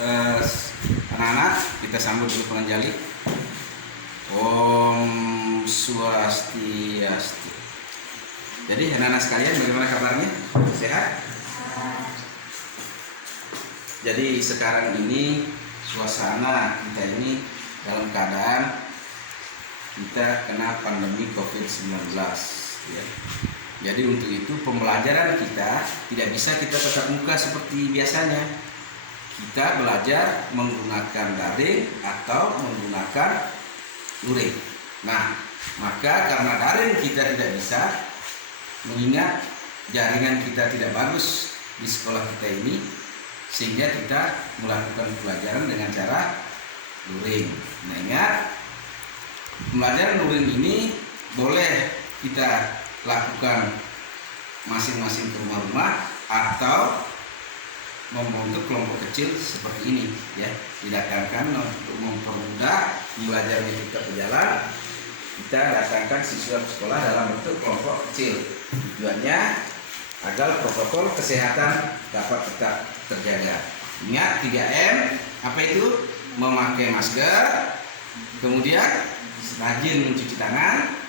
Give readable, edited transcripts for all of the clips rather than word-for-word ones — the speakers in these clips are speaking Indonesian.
Anak-anak, kita sambut dulu penganjali. Om Swastiastu. Jadi anak-anak sekalian, bagaimana kabarnya? Sehat? Jadi sekarang ini suasana kita ini dalam keadaan kita kena pandemi COVID-19 ya. Jadi untuk itu pembelajaran kita tidak bisa kita tatap muka seperti biasanya. Kita belajar menggunakan daring atau menggunakan luring. Nah, maka karena daring kita tidak bisa, mengingat jaringan kita tidak bagus di sekolah kita ini, sehingga kita melakukan pelajaran dengan cara luring. Nah, ingat, pembelajaran luring ini boleh kita lakukan masing-masing ke rumah-rumah atau membentuk kelompok kecil seperti ini ya. Didatangkan untuk mempermudah belajarnya kita berjalan, kita datangkan siswa sekolah dalam bentuk kelompok kecil. Tujuannya agar protokol kesehatan dapat tetap terjaga. Ingat 3M, apa itu? Memakai masker, kemudian rajin mencuci tangan,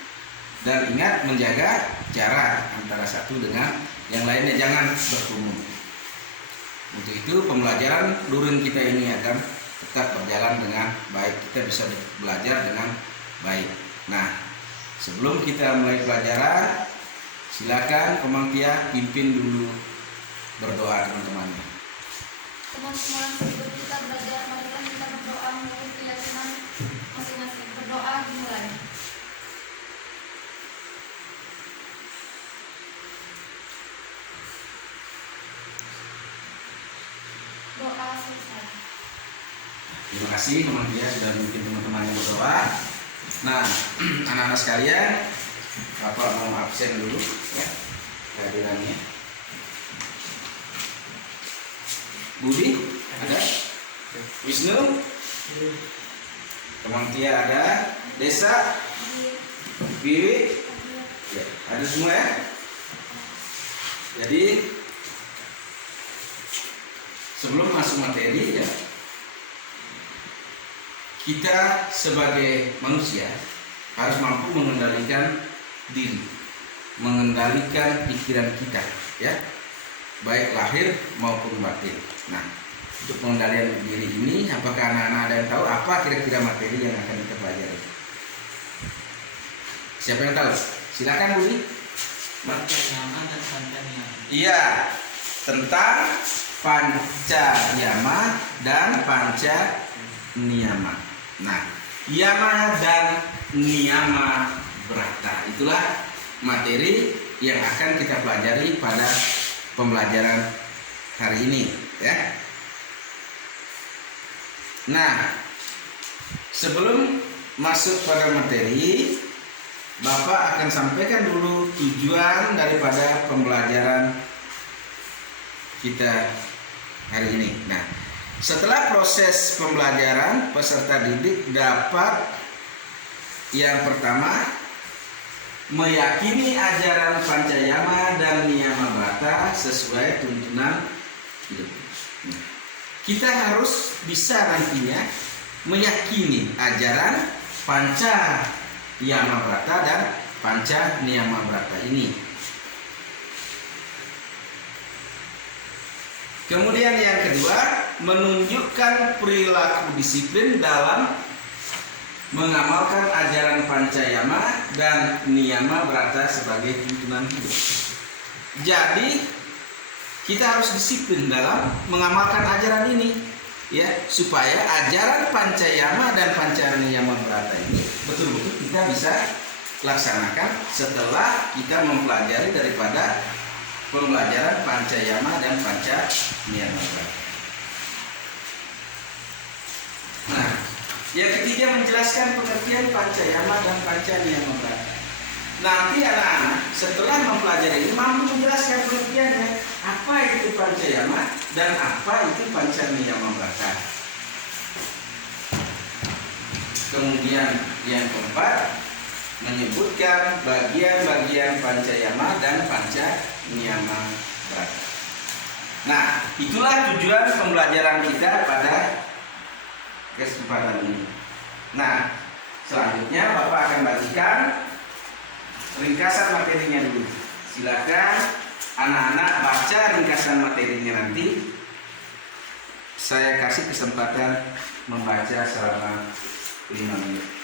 dan ingat menjaga jarak antara satu dengan yang lainnya, jangan berkerumun. Untuk itu pembelajaran luring kita ini akan tetap berjalan dengan baik, kita bisa belajar dengan baik. Nah, sebelum kita mulai pelajaran, silakan Komang Tia pimpin dulu berdoa teman-temannya. Teman-teman, sebelum kita belajar, marilah kita berdoa menurut keyakinan masing-masing. Berdoa dimulai. Doa selesai. Terima kasih Komang Tia sudah memimpin teman-teman yang berdoa. Nah, anak-anak sekalian, Bapak mau absen dulu ya kehadirannya. Budi ada, Wisnu, Komang Tia ada, Desa, Biwi, ya, ada semua ya. Jadi sebelum masuk materi ya, kita sebagai manusia harus mampu mengendalikan diri, mengendalikan pikiran kita ya, baik lahir maupun batin. Nah, untuk pengendalian diri ini, apakah anak-anak ada yang tahu apa kira-kira materi yang akan kita pelajari? Siapa yang tahu? Silakan Budi. Pancayama dan Pancanyama. Iya, tentang Pancayama dan Pancaniyama. Nah, yama dan niyama brata, itulah materi yang akan kita pelajari pada pembelajaran hari ini ya. Nah, sebelum masuk pada materi, Bapak akan sampaikan dulu tujuan daripada pembelajaran kita hari ini. Nah, setelah proses pembelajaran, peserta didik dapat yang pertama meyakini ajaran Pancayama dan Niyama Brata sesuai tuntunan hidup. Nah, kita harus bisa nantinya meyakini ajaran Pancayama Brata dan Pancaniyama Brata ini. Kemudian yang kedua, menunjukkan perilaku disiplin dalam mengamalkan ajaran Pancayama dan Niyama Brata sebagai tuntunan hidup. Jadi kita harus disiplin dalam mengamalkan ajaran ini ya, supaya ajaran Pancayama dan Pancaniyama Brata ini betul-betul kita bisa laksanakan setelah kita mempelajari daripada pembelajaran Pancayama dan Pancaniyama Brata. Nah, yang ketiga menjelaskan pengertian Pancayama dan Pancaniyama Brata. Nanti anak-anak setelah mempelajari ini mampu menjelaskan pengertiannya, apa itu Pancayama dan apa itu Pancaniyama Brata. Kemudian yang keempat, menyebutkan bagian-bagian Pancayama dan Pancaniyama Brata. Nah, itulah tujuan pembelajaran kita pada kesempatan ini. Nah, selanjutnya Bapak akan bagikan ringkasan materinya dulu. Silakan anak-anak baca ringkasan materinya nanti. Saya kasih kesempatan membaca selama 5 menit.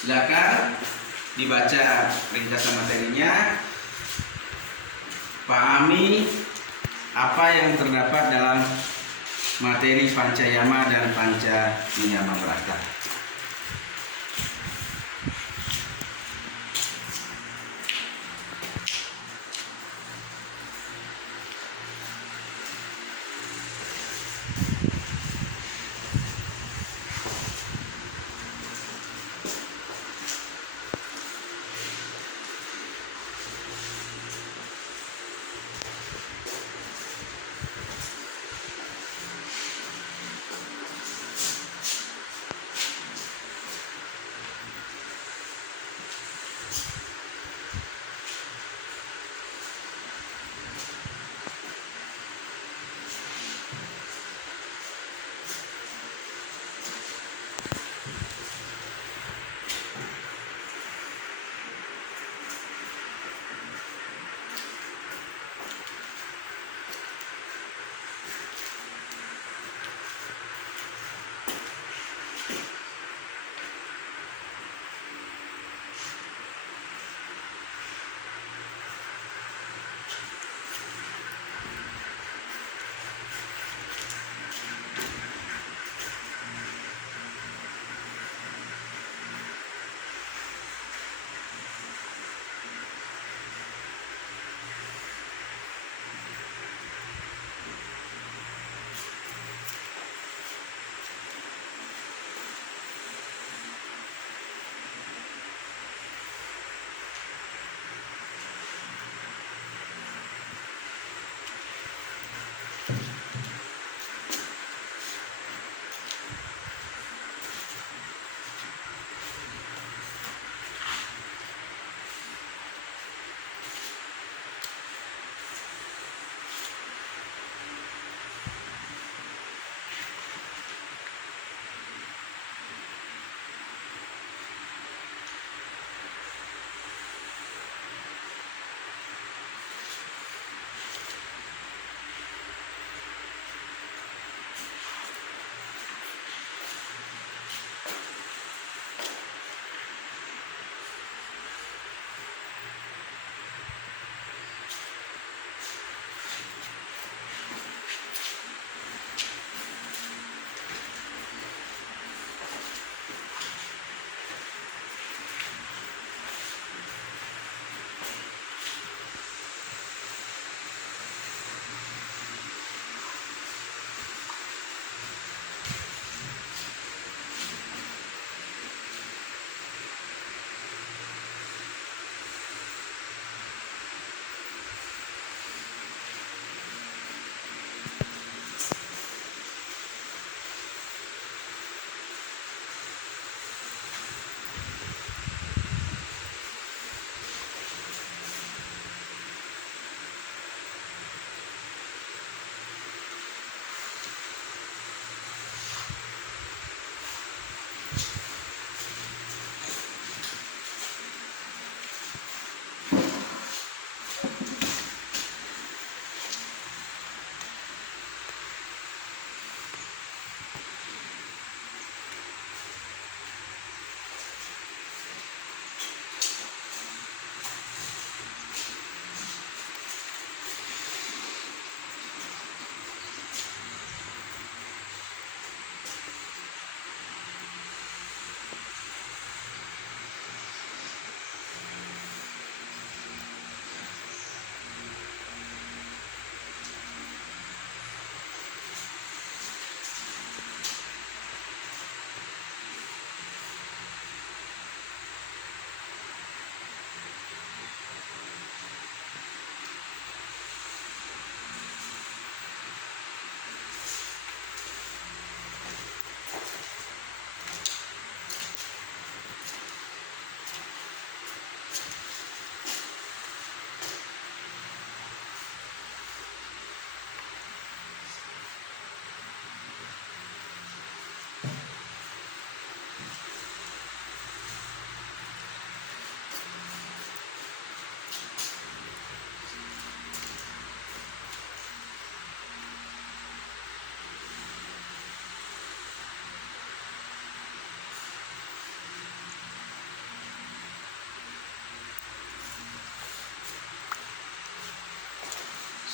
Silakan dibaca ringkasan materinya, pahami apa yang terdapat dalam materi Pancayama dan Pancaniyama Brata.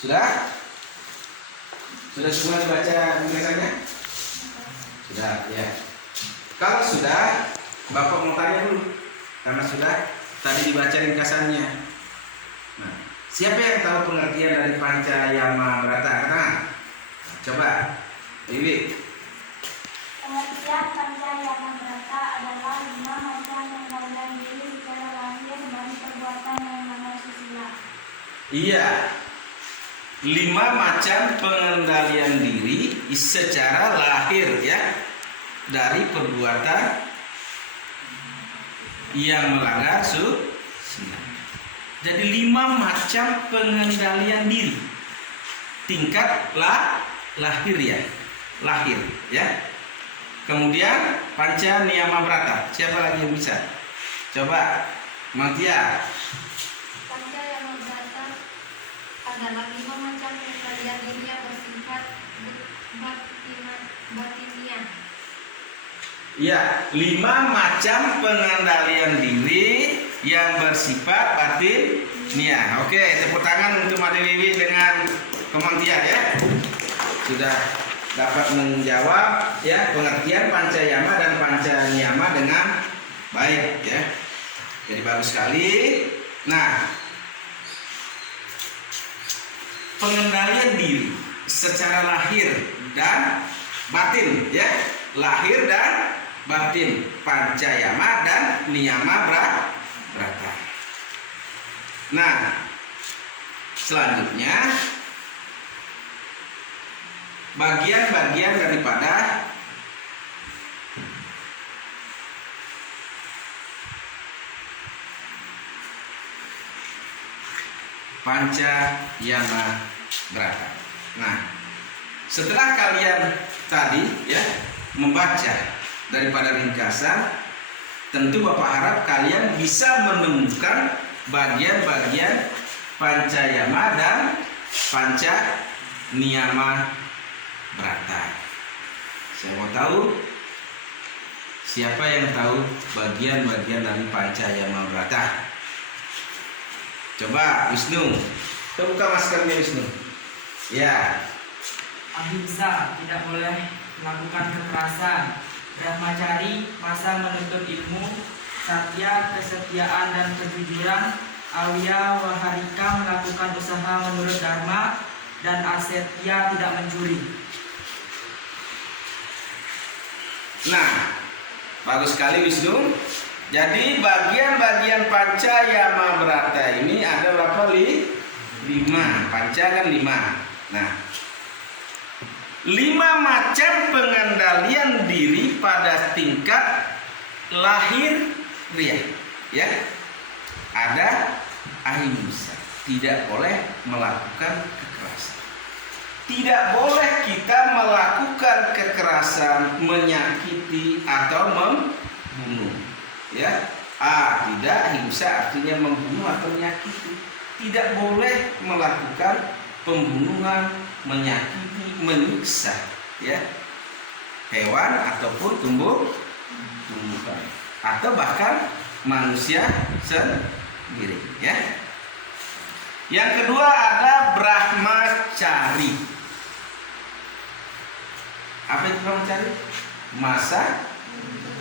Sudah? Sudah semua dibaca ringkasannya? Sudah, ya. Kalau sudah, Bapak mau tanya dulu. Karena sudah tadi dibaca ringkasannya. Nah, siapa yang tahu pengertian dari Panca Yama Brata? Nah, coba, Wiwi. Pengertian Panca Yama Brata adalah 5 macam pengendalian diri secara lahir dari perbuatan yang mana susila. Iya, 5 macam pengendalian diri secara lahir ya, dari perbuatan yang melanggar sunnah. Jadi 5 macam pengendalian diri tingkat lahir ya, lahir ya. Kemudian Panca Niyama Brata. Siapa lagi yang bisa? Coba, Mantia. Panca Yama Brata adalah 5 macam pengendalian diri yang bersifat batiniah. Ya, 5 macam pengendalian diri yang bersifat batiniah. Oke, tepuk tangan untuk Made Wiwi dengan Kemantia ya. Sudah dapat menjawab ya pengertian Pancayama dan Pancanyama dengan baik ya. Jadi bagus sekali. Nah, pengendalian diri secara lahir dan batin ya, lahir dan batin, Pancayama dan Niyama Brata. Nah, selanjutnya bagian-bagian daripada Pancayama Brata. Nah, setelah kalian tadi ya membaca daripada ringkasan, tentu Bapak harap kalian bisa menemukan bagian-bagian Pancayama dan Pancanyama Brata. Saya mau tahu siapa yang tahu bagian-bagian dari Pancayama Brata. Coba Wisnu, buka maskernya Wisnu. Ya. Ahimsa, tidak boleh melakukan kekerasan. Brahmacari, masa menuntut ilmu. Satya, kesetiaan dan kejujuran. Awya waharika, melakukan usaha menurut dharma. Dan asetya, tidak mencuri. Nah, bagus sekali Wisnu. Jadi bagian-bagian Pancayama Brata ini ada berapa? 5. Panca kan 5. Nah, 5 macam pengendalian diri pada tingkat lahir ya. Ada ahimsa, tidak boleh melakukan kekerasan. Tidak boleh kita melakukan kekerasan, menyakiti atau membunuh. Ya, tidak himsa artinya membunuh atau menyakiti. Tidak boleh melakukan pembunuhan, menyakiti, menyiksa, ya, hewan ataupun tumbuhan, atau bahkan manusia sendiri. Ya. Yang kedua ada brahmacari. Apa itu brahmacari? Masa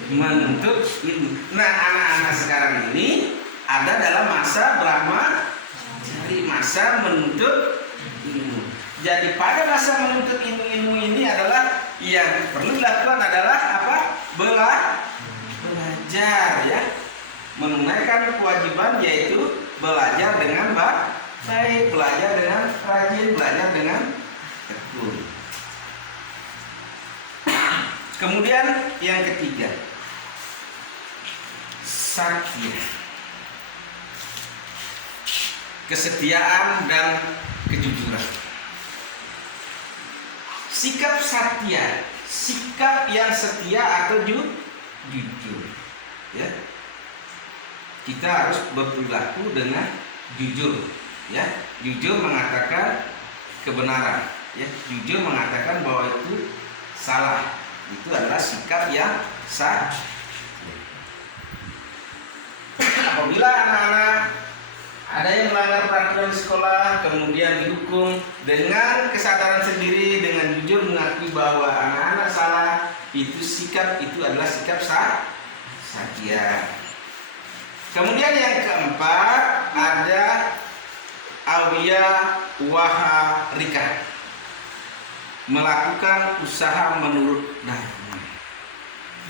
menuntut ilmu. Nah, anak-anak sekarang ini ada dalam masa brahmacari, masa menuntut ilmu. Jadi pada masa menuntut ilmu ini adalah yang perlu dilakukan adalah apa? Belajar ya, menunaikan kewajiban yaitu belajar dengan baik, belajar dengan rajin, belajar dengan tekun. Kemudian yang ketiga, satya, kesetiaan dan kejujuran. Sikap satya, sikap yang setia atau jujur, ya. Kita harus berperilaku dengan jujur, ya. Jujur mengatakan kebenaran, ya. Jujur mengatakan bahwa itu salah. Itu adalah sikap yang sah. Apabila anak-anak ada yang melanggar peraturan sekolah, kemudian dihukum dengan kesadaran sendiri, dengan jujur mengakui bahwa anak-anak salah, itu adalah sikap satya. Kemudian yang keempat ada awiyah waharika, melakukan usaha menurut dharma.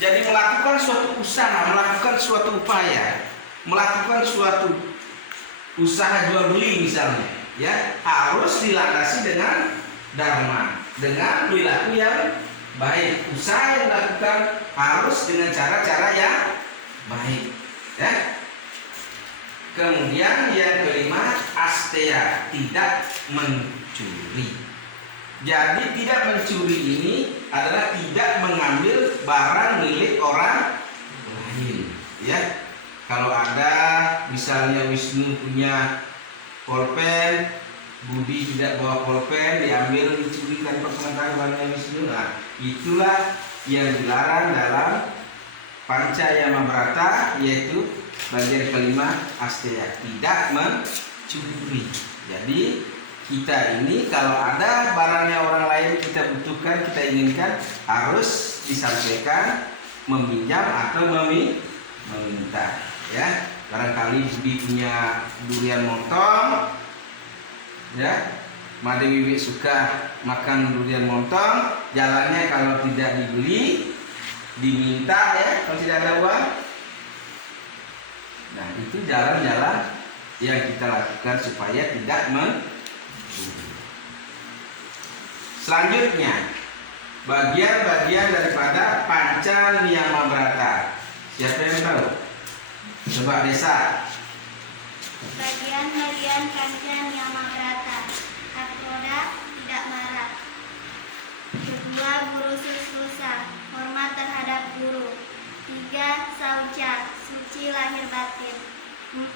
Jadi melakukan suatu usaha, melakukan suatu upaya, melakukan suatu usaha jual beli misalnya, ya harus dilandasi dengan dharma, dengan perilaku yang baik. Usaha yang dilakukan harus dengan cara-cara yang baik, ya. Kemudian yang kelima, asteya, tidak mencuri. Jadi tidak mencuri ini adalah tidak mengambil barang milik orang lain, ya. Kalau ada misalnya Wisnu punya pulpen, Budi tidak bawa pulpen, diambil dicuri tanpa pengetahuan Wisnu. Nah, itulah yang dilarang dalam Pancayamabrata, yaitu bagian kelima asteya, tidak mencuri. Jadi kita ini kalau ada barangnya orang lain kita butuhkan, kita inginkan, harus disampaikan, meminjam atau meminta, ya. Barangkali Budi punya durian montong, ya, Made Wiwi suka makan durian montong, jalannya kalau tidak dibeli diminta, ya, kalau tidak ada uang. Nah, itu jalan-jalan yang kita lakukan supaya tidak mencuri. Selanjutnya, bagian-bagian daripada Pancayamabrata. Siapa yang tahu? Coba Desa. Bagian-bagian Pancayamabrata. Katroda, tidak marah. Kedua, guru susrusa, hormat terhadap guru. 3. Sauca, suci lahir batin. 4.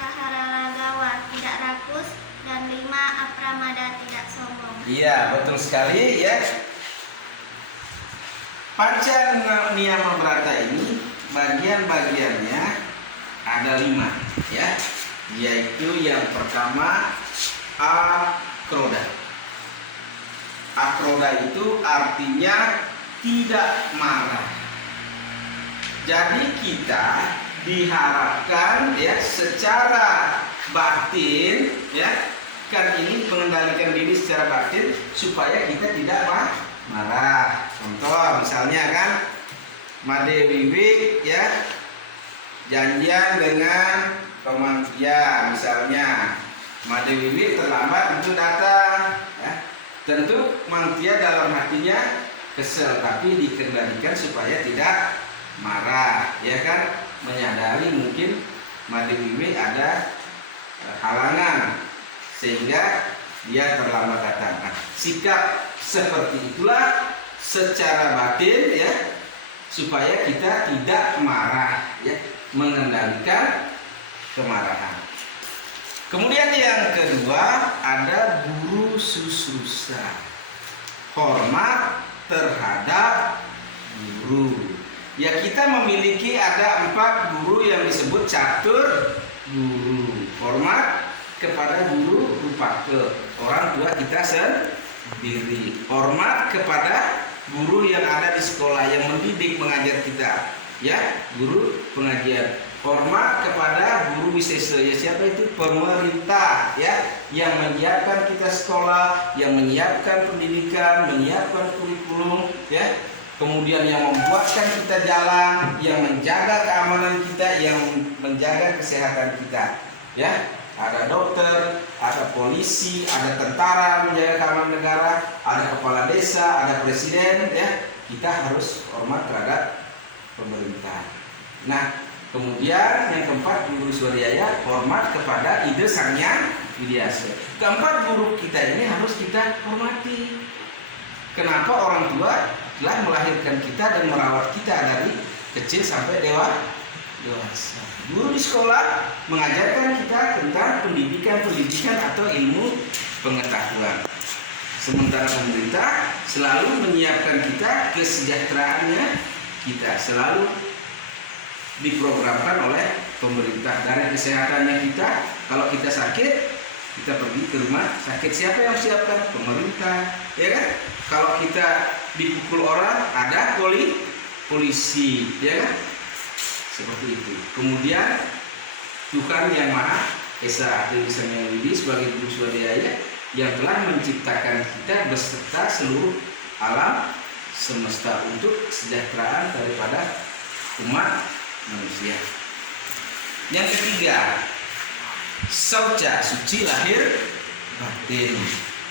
Aharalagawa, tidak rakus. Dan 5. Apramada, tidak sombong. Iya, betul sekali, ya. Pancayamabrata ini bagian-bagiannya ada 5, ya. Yaitu yang pertama akroda. Akroda itu artinya tidak marah. Jadi kita diharapkan, ya, secara batin, ya, kan ini mengendalikan diri secara batin supaya kita tidak marah. Contoh misalnya kan Made Wiwi, ya, janjian dengan Tomantia misalnya, Made Wiwi terlambat untuk datang, ya. Tentu Mantia dalam hatinya kesel, tapi dikendalikan supaya tidak marah, ya kan, menyadari mungkin Made Wiwi ada halangan sehingga dia terlambat datang. Nah, sikap seperti itulah secara batin, ya, supaya kita tidak marah, ya, mengendalikan kemarahan. Kemudian yang kedua ada guru susrusa, hormat terhadap guru. Ya, kita memiliki ada 4 guru yang disebut catur guru. Hormat kepada guru rupa ke orang tua kita sendiri. Hormat kepada guru yang ada di sekolah yang mendidik mengajar kita, ya, guru pengajian. Hormat kepada guru wisesa, ya, siapa itu? Pemerintah, ya, yang menyiapkan kita sekolah, yang menyiapkan pendidikan, menyiapkan kurikulum, ya. Kemudian yang membuatkan kita jalan, yang menjaga keamanan kita, yang menjaga kesehatan kita, ya. Ada dokter, ada polisi, ada tentara menjaga keamanan negara, ada kepala desa, ada presiden, ya. Kita harus hormat terhadap pemerintah. Nah, kemudian yang keempat guru swadhyaya, hormat kepada ide sang yang widyasa. Keempat guru kita ini harus kita hormati. Kenapa? Orang tua telah melahirkan kita dan merawat kita dari kecil sampai dewasa. Guru di sekolah mengajarkan kita tentang pendidikan atau ilmu pengetahuan. Sementara pemerintah selalu menyiapkan kita kesejahteraannya, kita selalu diprogramkan oleh pemerintah. Dari kesehatannya kita, kalau kita sakit, kita pergi ke rumah sakit. Siapa yang siapkan? Pemerintah, ya kan? Kalau kita dipukul orang, ada polisi, ya kan? Seperti itu. Kemudian Tuhan yang Maha Esa, tulisan yang Widi sebagai guru swadaya yang telah menciptakan kita beserta seluruh alam semesta untuk kesejahteraan daripada umat manusia. Yang ketiga, sauca, suci lahir batin.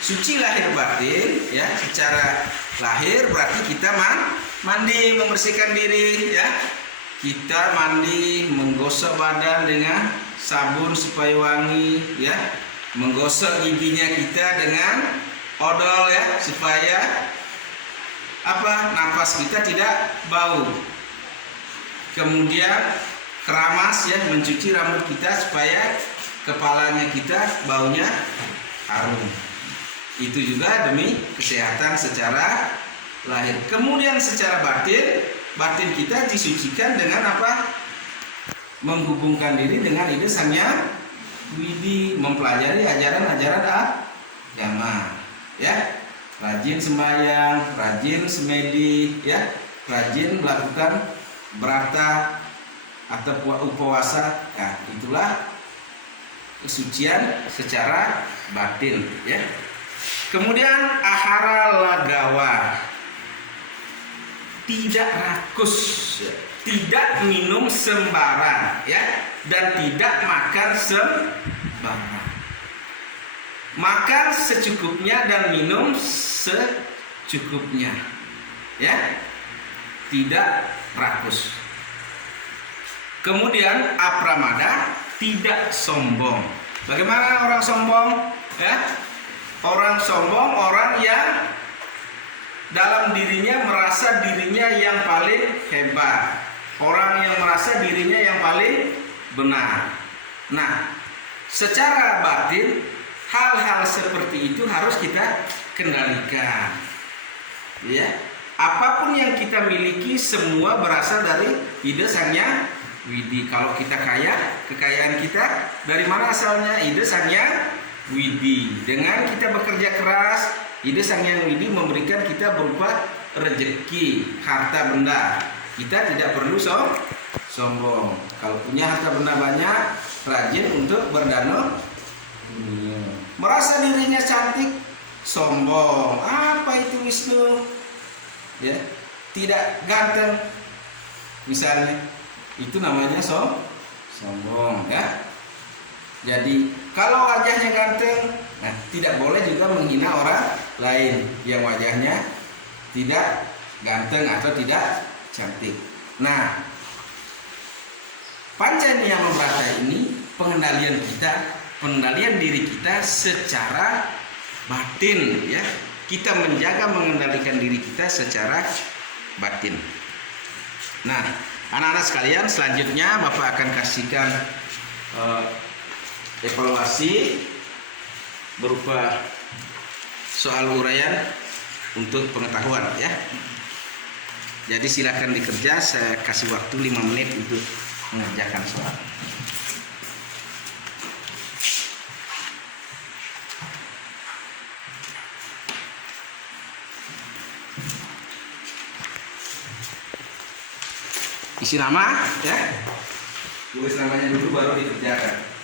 Suci lahir batin, ya, secara lahir berarti kita mandi, membersihkan diri, ya. Kita mandi, menggosok badan dengan sabun supaya wangi, ya. Menggosok giginya kita dengan odol, ya, supaya nafas kita tidak bau. Kemudian keramas, ya, mencuci rambut kita supaya kepalanya kita baunya harum. Itu juga demi kesehatan secara lahir. Kemudian secara batin kita disucikan dengan apa? Menghubungkan diri dengan ide Sang Hyang Widi, mempelajari ajaran-ajaran agama, ya. Rajin sembahyang, rajin semedi, ya. Rajin melakukan brata atau upawasa. Nah, itulah kesucian secara batin, ya. Kemudian ahara lagawa, tidak rakus, tidak minum sembarang, ya, dan tidak makan sembarang. Makan secukupnya dan minum secukupnya, ya, tidak rakus. Kemudian apramada, tidak sombong. Bagaimana orang sombong? Ya, orang sombong orang yang dalam dirinya merasa dirinya yang paling hebat, orang yang merasa dirinya yang paling benar. Nah, secara batin hal-hal seperti itu harus kita kendalikan, ya. Apapun yang kita miliki semua berasal dari ide Sang Hyang Widi. Kalau kita kaya, kekayaan kita dari mana asalnya? Ide Sang Hyang Widi. Dengan kita bekerja keras, ide Sang Hyang Widi memberikan kita berupa rezeki, harta benda. Kita tidak perlu sombong. Kalau punya harta benda banyak, rajin untuk berdana. Merasa dirinya cantik, sombong. Apa itu Wisnu? Ya, tidak ganteng, misalnya, itu namanya sombong, ya. Jadi kalau wajahnya ganteng, nah, tidak boleh juga menghina orang lain yang wajahnya tidak ganteng atau tidak cantik. Nah, Panca-Niyama Brata ini pengendalian diri kita secara batin, ya. Kita menjaga mengendalikan diri kita secara batin. Nah, anak-anak sekalian, selanjutnya Bapak akan kasihkan evaluasi berupa soal uraian untuk pengetahuan, ya. Jadi silakan dikerja, saya kasih waktu 5 menit untuk mengerjakan soal. Isi nama, ya. Tulis namanya dulu baru dikerjakan.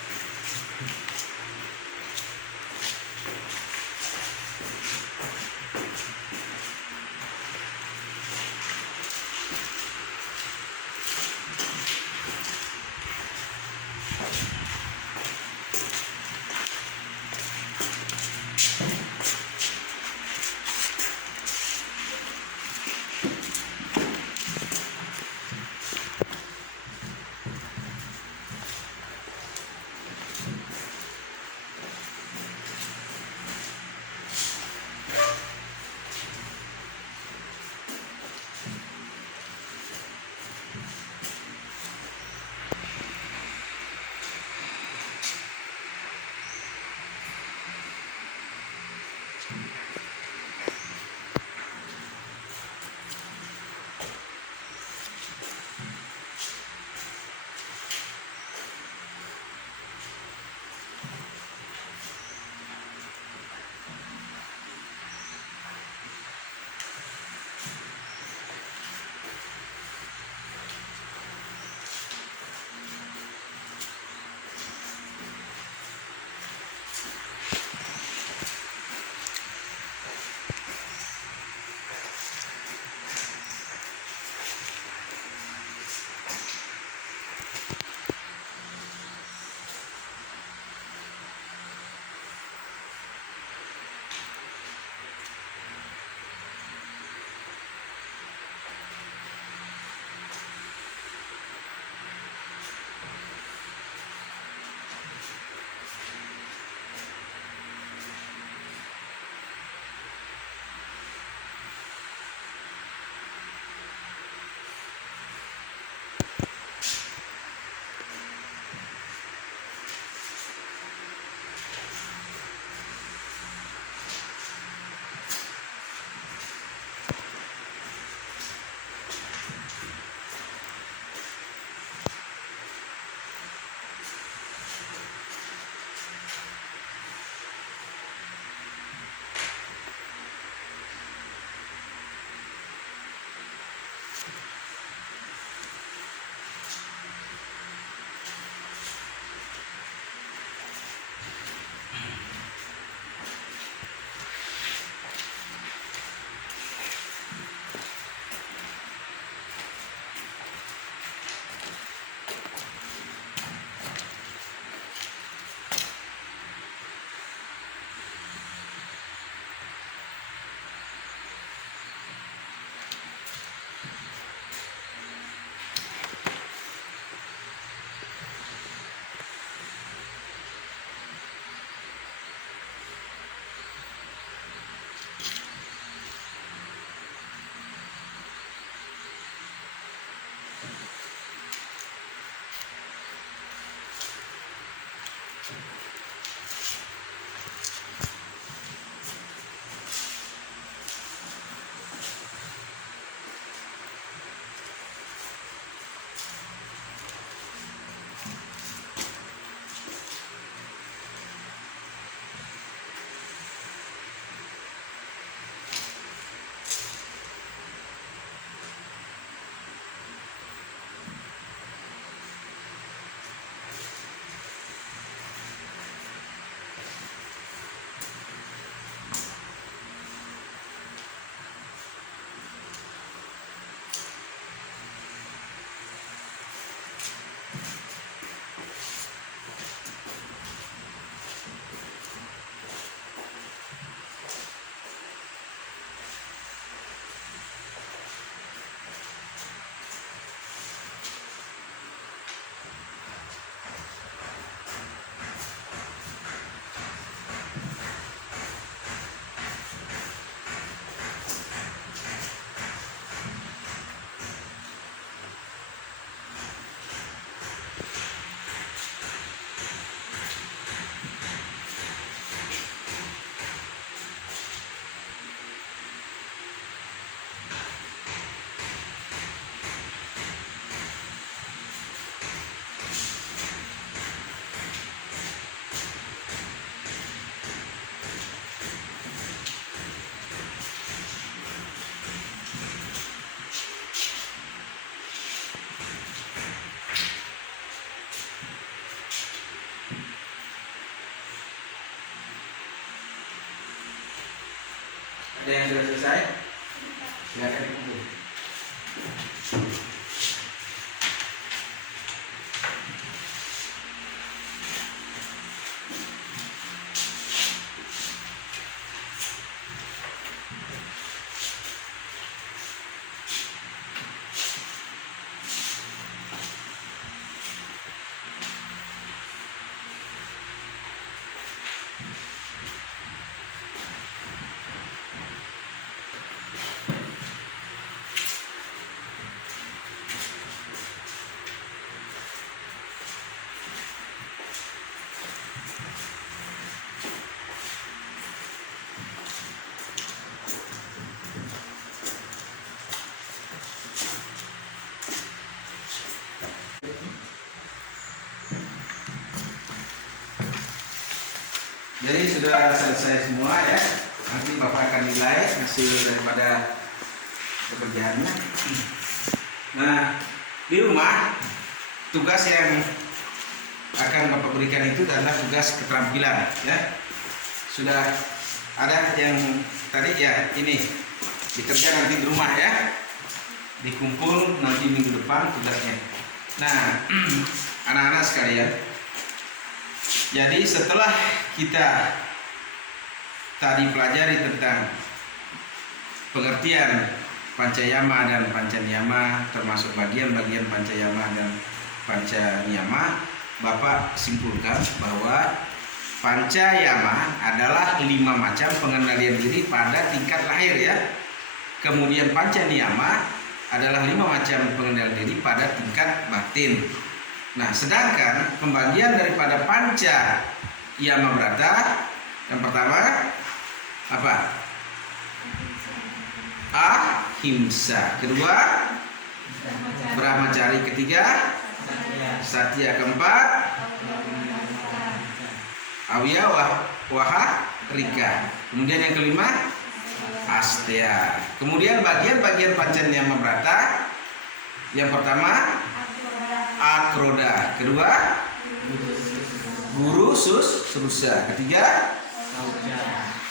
Ada yang sudah selesai? Silakan dikumpul. Jadi sudah selesai semua ya. Nanti Bapak akan nilai hasil daripada pekerjaannya. Nah, di rumah tugas yang akan Bapak berikan itu adalah tugas keterampilan ya. Sudah ada yang tadi ya, ini dikerja nanti di rumah ya. Dikumpul nanti minggu depan tugasnya. Nah, anak-anak sekalian, jadi setelah kita tadi pelajari tentang pengertian Pancayama dan Pancaniyama, termasuk bagian-bagian Pancayama dan Pancaniyama, Bapak simpulkan bahwa Pancayama adalah 5 macam pengendalian diri pada tingkat lahir ya. Kemudian Pancaniyama adalah 5 macam pengendalian diri pada tingkat batin. Nah, sedangkan pembagian daripada Pancayama Brata yang pertama apa? Ahimsa. Kedua Brahmacari. Ketiga Satya. Keempat Awiya Waharika. Kemudian yang kelima Asteya. Kemudian bagian-bagian Pancayama Brata yang pertama Akroda, kedua Guru Susrusa, ketiga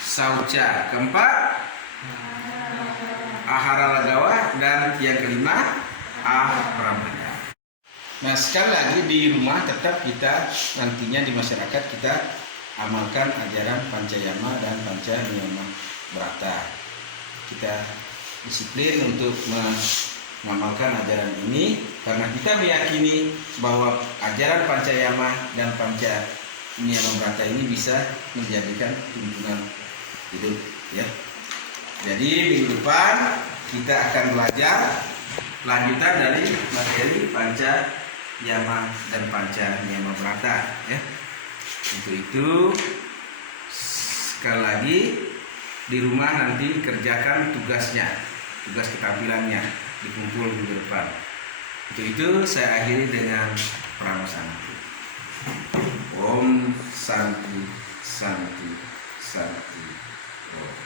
Sauca, keempat Ahara Lagawa, dan yang kelima Ahpramana. Nah, sekali lagi di rumah tetap kita nantinya di masyarakat kita amalkan ajaran Pancayama dan Pancaniyama Brata. Kita disiplin untuk mengamalkan ajaran ini karena kita meyakini bahwa ajaran Pancayama dan Pancaniyama Brata ini bisa menjadikan tuntunan hidup ya. Jadi minggu depan kita akan belajar lanjutan dari materi Pancayama dan Pancaniyama Brata ya. Untuk itu sekali lagi di rumah nanti kerjakan tugasnya, tugas keterampilannya, dikumpul minggu depan. Untuk itu saya akhiri dengan Prama Santi. Om Santi Santi Santi Om.